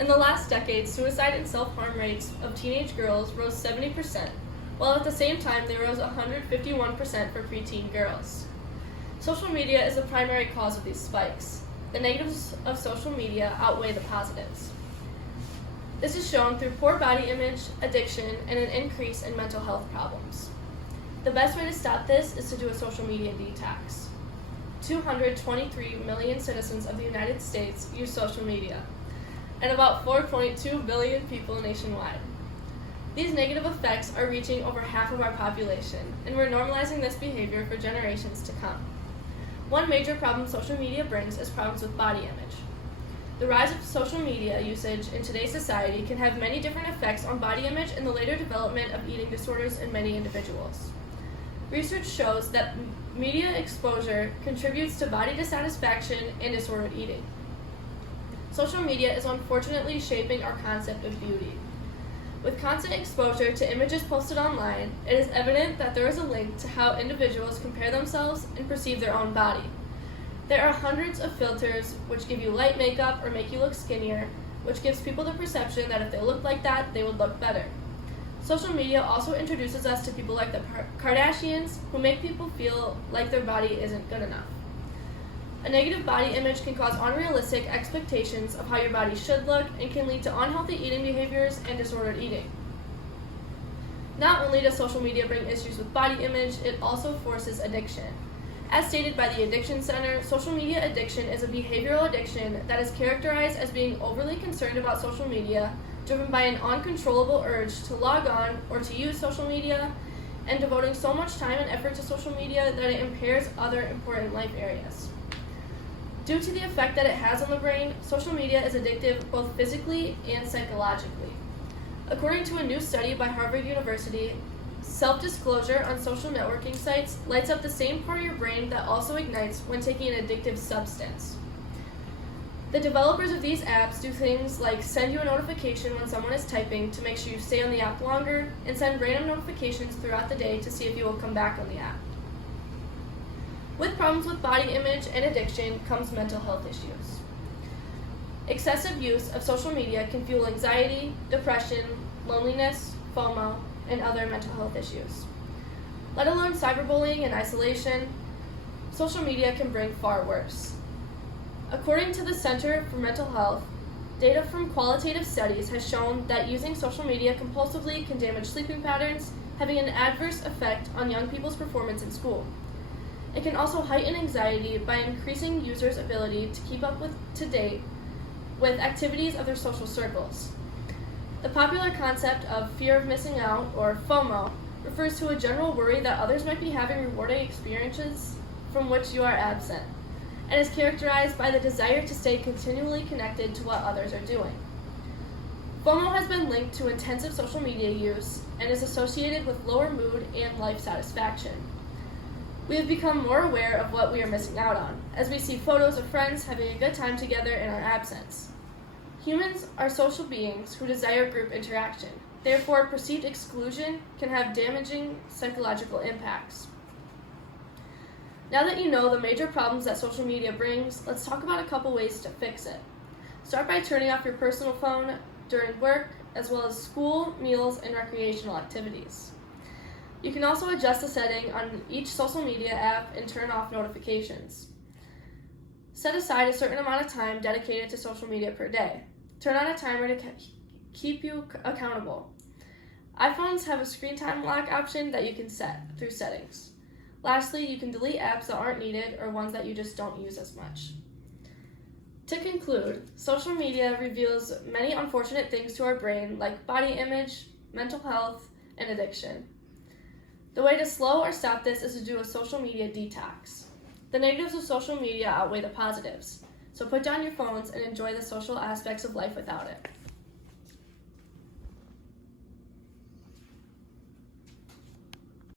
In the last decade, suicide and self-harm rates of teenage girls rose 70%, while at the same time they rose 151% for preteen girls. Social media is the primary cause of these spikes. The negatives of social media outweigh the positives. This is shown through poor body image, addiction, and an increase in mental health problems. The best way to stop this is to do a social media detox. 223 million citizens of the United States use social media, and about 4.2 billion people nationwide. These negative effects are reaching over half of our population, and we're normalizing this behavior for generations to come. One major problem social media brings is problems with body image. The rise of social media usage in today's society can have many different effects on body image and the later development of eating disorders in many individuals. Research shows that media exposure contributes to body dissatisfaction and disordered eating. Social media is unfortunately shaping our concept of beauty. With constant exposure to images posted online, it is evident that there is a link to how individuals compare themselves and perceive their own body. There are hundreds of filters which give you light makeup or make you look skinnier, which gives people the perception that if they look like that, they would look better. Social media also introduces us to people like the Kardashians, who make people feel like their body isn't good enough. A negative body image can cause unrealistic expectations of how your body should look and can lead to unhealthy eating behaviors and disordered eating. Not only does social media bring issues with body image, it also forces addiction. As stated by the Addiction Center, social media addiction is a behavioral addiction that is characterized as being overly concerned about social media, driven by an uncontrollable urge to log on or to use social media, and devoting so much time and effort to social media that it impairs other important life areas. Due to the effect that it has on the brain, social media is addictive both physically and psychologically. According to a new study by Harvard University, self-disclosure on social networking sites lights up the same part of your brain that also ignites when taking an addictive substance. The developers of these apps do things like send you a notification when someone is typing to make sure you stay on the app longer, and send random notifications throughout the day to see if you will come back on the app. With problems with body image and addiction comes mental health issues. Excessive use of social media can fuel anxiety, depression, loneliness, FOMO, and other mental health issues. Let alone cyberbullying and isolation, social media can bring far worse. According to the Center for Mental Health, data from qualitative studies has shown that using social media compulsively can damage sleeping patterns, having an adverse effect on young people's performance in school. It can also heighten anxiety by increasing users' ability to keep up to date with activities of their social circles. The popular concept of fear of missing out, or FOMO, refers to a general worry that others might be having rewarding experiences from which you are absent, and is characterized by the desire to stay continually connected to what others are doing. FOMO has been linked to intensive social media use and is associated with lower mood and life satisfaction. We have become more aware of what we are missing out on, as we see photos of friends having a good time together in our absence. Humans are social beings who desire group interaction. Therefore, perceived exclusion can have damaging psychological impacts. Now that you know the major problems that social media brings, let's talk about a couple ways to fix it. Start by turning off your personal phone during work, as well as school, meals, and recreational activities. You can also adjust the setting on each social media app and turn off notifications. Set aside a certain amount of time dedicated to social media per day. Turn on a timer to keep you accountable. iPhones have a screen time lock option that you can set through settings. Lastly, you can delete apps that aren't needed or ones that you just don't use as much. To conclude, social media reveals many unfortunate things to our brain, like body image, mental health, and addiction. The way to slow or stop this is to do a social media detox. The negatives of social media outweigh the positives, so put down your phones and enjoy the social aspects of life without it.